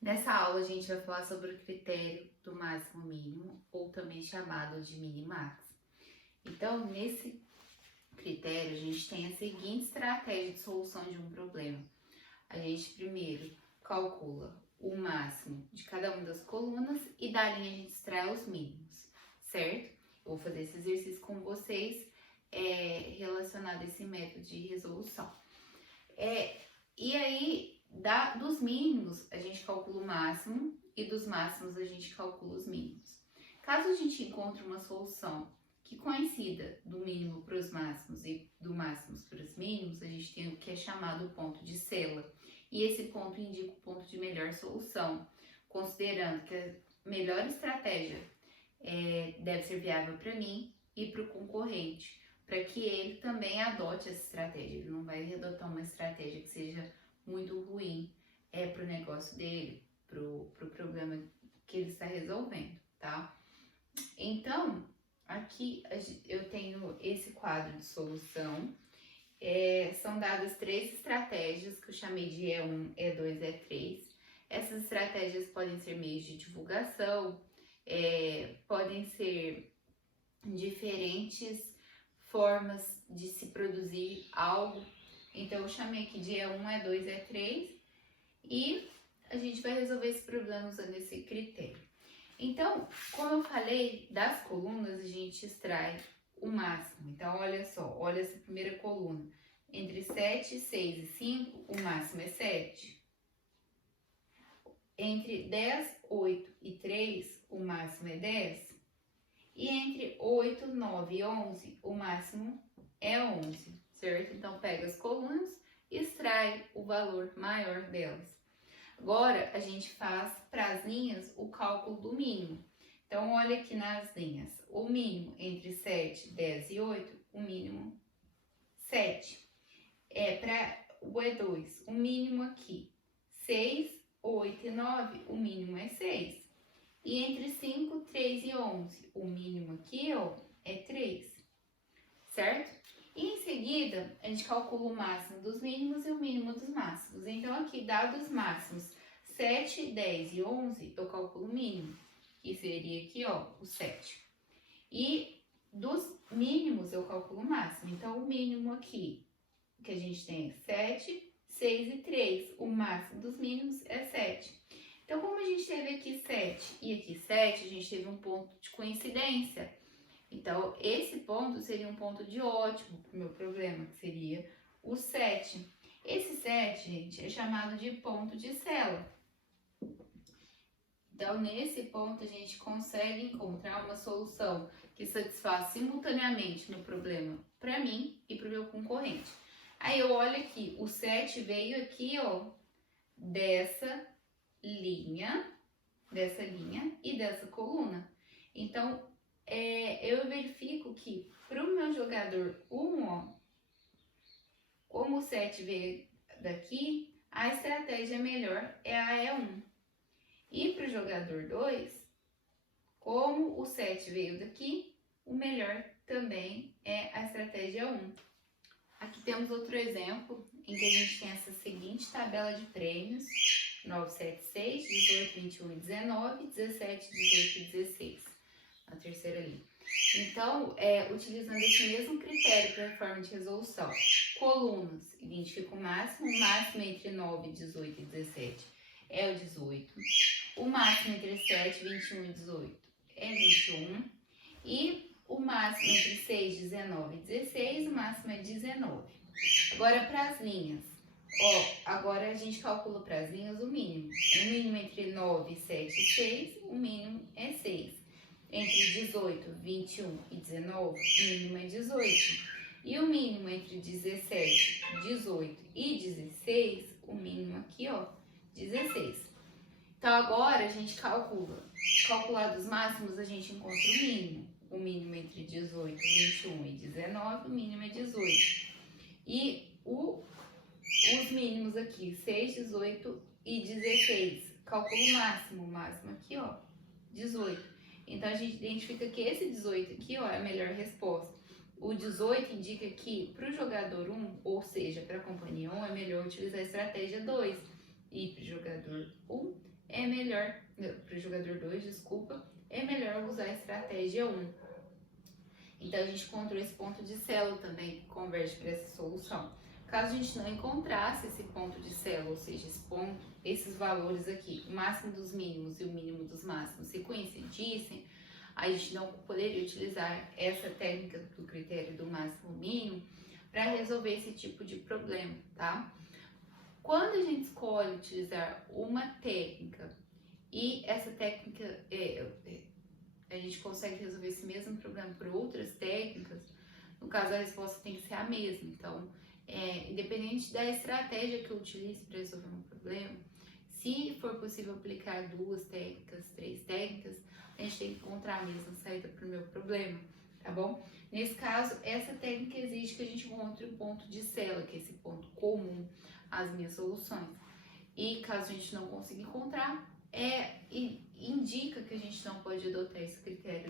Nessa aula a gente vai falar sobre o critério do máximo mínimo, ou também chamado de minimax. Então, nesse critério, a gente tem a seguinte estratégia de solução de um problema. A gente primeiro calcula o máximo de cada uma das colunas e da linha a gente extrai os mínimos, certo? Eu vou fazer esse exercício com vocês relacionado a esse método de resolução. E aí, dos mínimos, a gente calcula o máximo e dos máximos a gente calcula os mínimos. Caso a gente encontre uma solução que coincida do mínimo para os máximos e do máximos para os mínimos, a gente tem o que é chamado ponto de Sela. E esse ponto indica o ponto de melhor solução, considerando que a melhor estratégia deve ser viável para mim e para o concorrente, para que ele também adote essa estratégia. Ele não vai adotar uma estratégia que seja muito ruim para o negócio dele, para o problema que ele está resolvendo, tá? Então, aqui eu tenho esse quadro de solução. São dadas 3 estratégias que eu chamei de E1, E2, E3. Essas estratégias podem ser meios de divulgação, podem ser diferentes formas de se produzir algo. Então, eu chamei aqui de E1, E2, E3 e a gente vai resolver esse problema usando esse critério. Então, como eu falei, das colunas a gente extrai o máximo. Então, olha só, olha essa primeira coluna. Entre 7, 6 e 5, o máximo é 7. Entre 10, 8 e 3, o máximo é 10. E entre 8, 9 e 11, o máximo é 11, certo? Então, pega as colunas e extrai o valor maior delas. Agora, a gente faz para as linhas o cálculo do mínimo. Então, olha aqui nas linhas. O mínimo entre 7, 10 e 8, o mínimo 7. Para o E2, o mínimo aqui 6, 8 e 9, o mínimo é 6. E entre 5, 3 e 11, o mínimo aqui, ó, é 3, certo? E em seguida, a gente calcula o máximo dos mínimos e o mínimo dos máximos. Então, aqui, dados os máximos 7, 10 e 11, eu calculo o mínimo, que seria aqui, ó, o 7. E dos mínimos, eu calculo o máximo. Então, o mínimo aqui, que a gente tem é 7, 6 e 3. O máximo dos mínimos é 7. Então, como a gente teve aqui 7 e aqui 7, a gente teve um ponto de coincidência. Então, esse ponto seria um ponto de ótimo para o meu problema, que seria o 7. Esse 7, gente, é chamado de ponto de Sela. Então, nesse ponto, a gente consegue encontrar uma solução que satisfaz simultaneamente no problema para mim e para o meu concorrente. Aí eu olho aqui, o 7 veio aqui, ó, dessa linha e dessa coluna. Então, eu verifico que para o meu jogador 1, ó, como o 7 veio daqui, a estratégia melhor é a E1. E para o jogador 2, como o 7 veio daqui, o melhor também é a estratégia 1. Aqui temos outro exemplo em que a gente tem essa seguinte tabela de prêmios: 9, 7, 6, 18, 21 e 19, 17, 18 e 16, na terceira linha. Então, utilizando esse mesmo critério para a forma de resolução, colunas, identifica o máximo entre 9, 18 e 17 é o 18, o máximo entre 7, 21 e 18 é 21, e o máximo entre 6, 19 e 16, o máximo é 19. Agora, para as linhas, agora a gente calcula para as linhas o mínimo. O mínimo entre 9, 7 e 6, o mínimo é 6. Entre 18, 21 e 19, o mínimo é 18. E o mínimo entre 17, 18 e 16, o mínimo aqui, ó, 16. Então, agora a gente calculados os máximos, a gente encontra o mínimo. O mínimo entre 18, 21 e 19, o mínimo é 18. E os mínimos aqui, 6, 18 e 16. Calculo o máximo aqui, ó, 18. Então, a gente identifica que esse 18 aqui, ó, é a melhor resposta. O 18 indica que para o jogador 1, ou seja, para a companhia 1, é melhor utilizar a estratégia 2. E para o jogador 1, é melhor, para o jogador 2, desculpa, é melhor usar a estratégia 1. Então a gente encontrou esse ponto de célula também, que converge para essa solução. Caso a gente não encontrasse esse ponto de célula, ou seja, esses valores aqui, o máximo dos mínimos e o mínimo dos máximos, se coincidissem, a gente não poderia utilizar essa técnica do critério do máximo mínimo para resolver esse tipo de problema, tá? Quando a gente escolhe utilizar uma técnica e essa técnica a gente consegue resolver esse mesmo problema por outras técnicas, no caso a resposta tem que ser a mesma. Então, independente da estratégia que eu utilize para resolver um problema, se for possível aplicar 2 técnicas, 3 técnicas, a gente tem que encontrar a mesma saída para o meu problema, tá bom? Nesse caso, essa técnica exige que a gente encontre o ponto de célula, que é esse ponto comum às minhas soluções. E caso a gente não consiga encontrar, indica que a gente não pode adotar esse critério